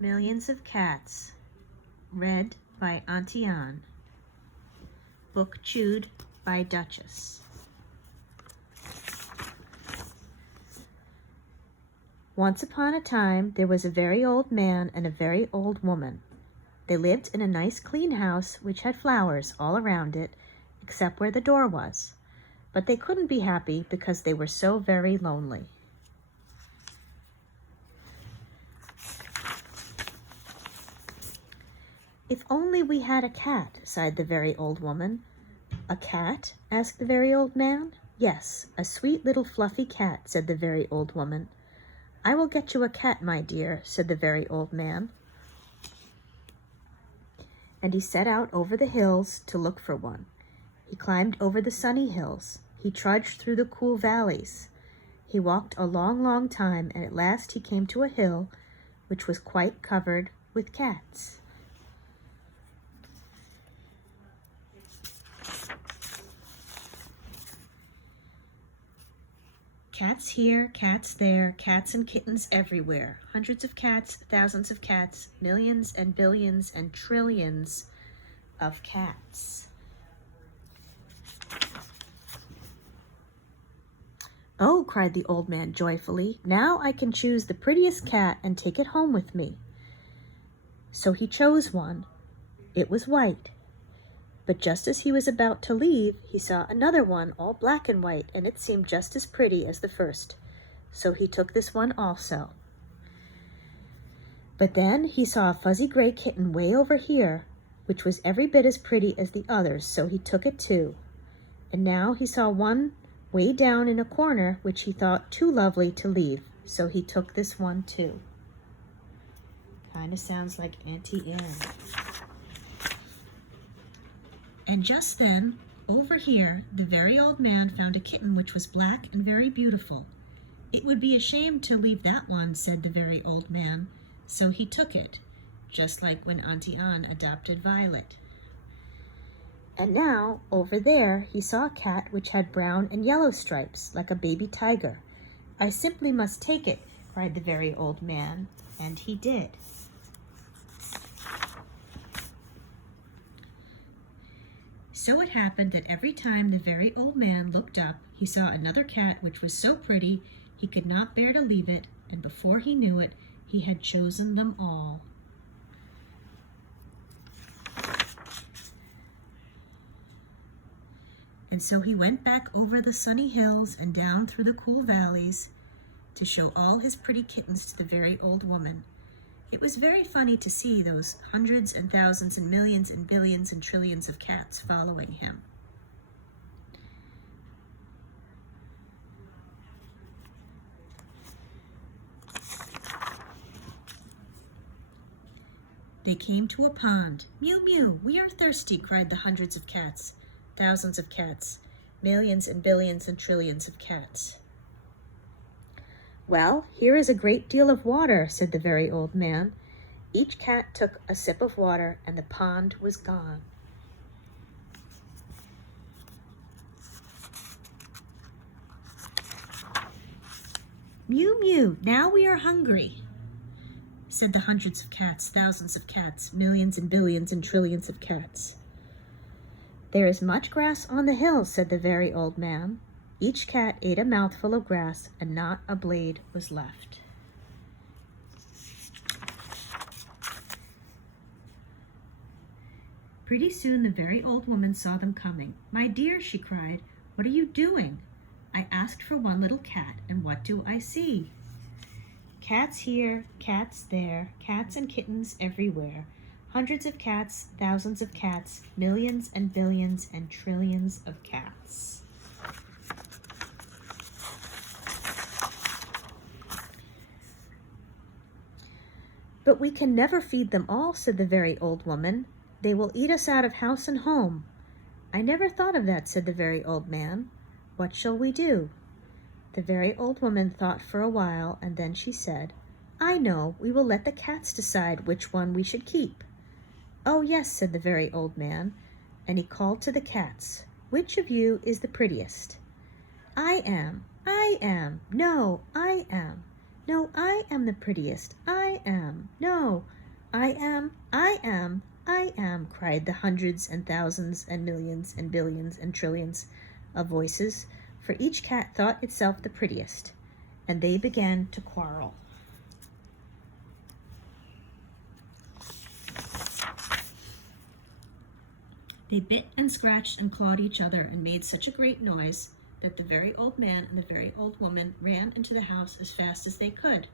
Millions of Cats, read by Auntie. Book chewed by Duchess. Once upon a time, there was a very old man and a very old woman. They lived in a nice clean house which had flowers all around it, except where the door was. But they couldn't be happy because they were so very lonely. "If only we had a cat," sighed the very old woman. "A cat?" asked the very old man. "Yes, a sweet little fluffy cat," said the very old woman. "I will get you a cat, my dear," said the very old man. And he set out over the hills to look for one. He climbed over the sunny hills. He trudged through the cool valleys. He walked a long, long time, and at last he came to a hill which was quite covered with cats. Cats here, cats there, cats and kittens everywhere. Hundreds of cats, thousands of cats, millions and billions and trillions of cats. "Oh," cried the old man joyfully, "now I can choose the prettiest cat and take it home with me." So he chose one. It was white. But just as he was about to leave, he saw another one all black and white, and it seemed just as pretty as the first. So he took this one also. But then he saw a fuzzy gray kitten way over here, which was every bit as pretty as the others, so he took it too. And now he saw one way down in a corner, which he thought too lovely to leave, so he took this one too. Kind of sounds like Auntie Anne. And just then, over here, the very old man found a kitten which was black and very beautiful. "It would be a shame to leave that one," said the very old man, so he took it, just like when Auntie Anne adopted Violet. And now, over there, he saw a cat which had brown and yellow stripes, like a baby tiger. "I simply must take it," cried the very old man, and he did. So it happened that every time the very old man looked up, he saw another cat which was so pretty he could not bear to leave it, and before he knew it, he had chosen them all. And so he went back over the sunny hills and down through the cool valleys to show all his pretty kittens to the very old woman. It was very funny to see those hundreds and thousands and millions and billions and trillions of cats following him. They came to a pond. "Mew, mew, we are thirsty," cried the hundreds of cats, thousands of cats, millions and billions and trillions of cats. "Well, here is a great deal of water," said the very old man. Each cat took a sip of water, and the pond was gone. "Mew, mew, now we are hungry," said the hundreds of cats, thousands of cats, millions and billions and trillions of cats. "There is much grass on the hill," said the very old man. Each cat ate a mouthful of grass, and not a blade was left. Pretty soon the very old woman saw them coming. "My dear," she cried, "what are you doing? I asked for one little cat, and what do I see? Cats here, cats there, cats and kittens everywhere. Hundreds of cats, thousands of cats, millions and billions and trillions of cats." "But we can never feed them all," said the very old woman. "They will eat us out of house and home." "I never thought of that," said the very old man. "What shall we do?" The very old woman thought for a while, and then she said, "I know, we will let the cats decide which one we should keep." "Oh, yes," said the very old man, and he called to the cats, "Which of you is the prettiest?" "I am, I am, no, I am, no, I am the prettiest, I I am. No, I am, I am, I am, cried the hundreds and thousands and millions and billions and trillions of voices, for each cat thought itself the prettiest, and they began to quarrel. They bit and scratched and clawed each other and made such a great noise that the very old man and the very old woman ran into the house as fast as they could.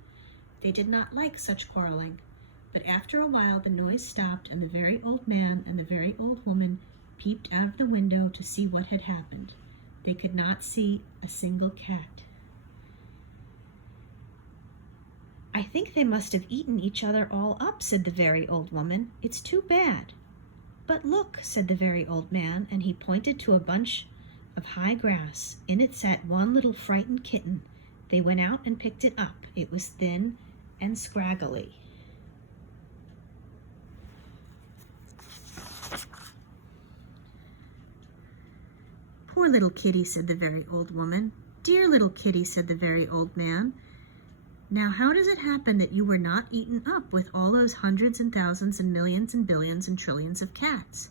They did not like such quarreling, but after a while the noise stopped and the very old man and the very old woman peeped out of the window to see what had happened. They could not see a single cat. I think they must have eaten each other all up, said the very old woman. It's too bad. But look, said the very old man, and he pointed to a bunch of high grass. In it sat one little frightened kitten. They went out and picked it up. It was thin and scraggly. Poor little kitty, said the very old woman. Dear little kitty, said the very old man. Now how does it happen that you were not eaten up with all those hundreds and thousands and millions and billions and trillions of cats?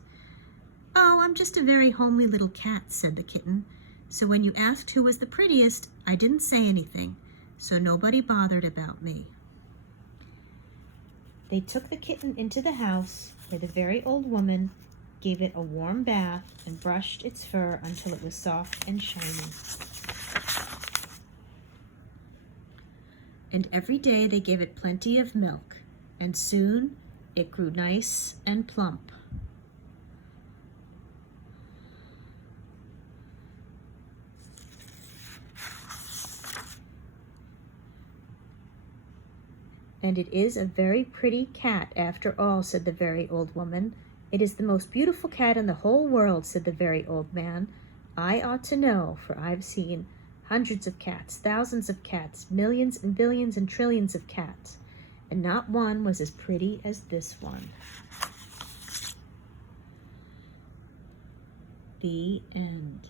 Oh, I'm just a very homely little cat, said the kitten. So when you asked who was the prettiest, I didn't say anything, so nobody bothered about me. They took the kitten into the house, where the very old woman gave it a warm bath and brushed its fur until it was soft and shiny. And every day they gave it plenty of milk, and soon it grew nice and plump. And it is a very pretty cat after all, said the very old woman. It is the most beautiful cat in the whole world, said the very old man. I ought to know, for I've seen hundreds of cats, thousands of cats, millions and billions and trillions of cats, and not one was as pretty as this one. The end.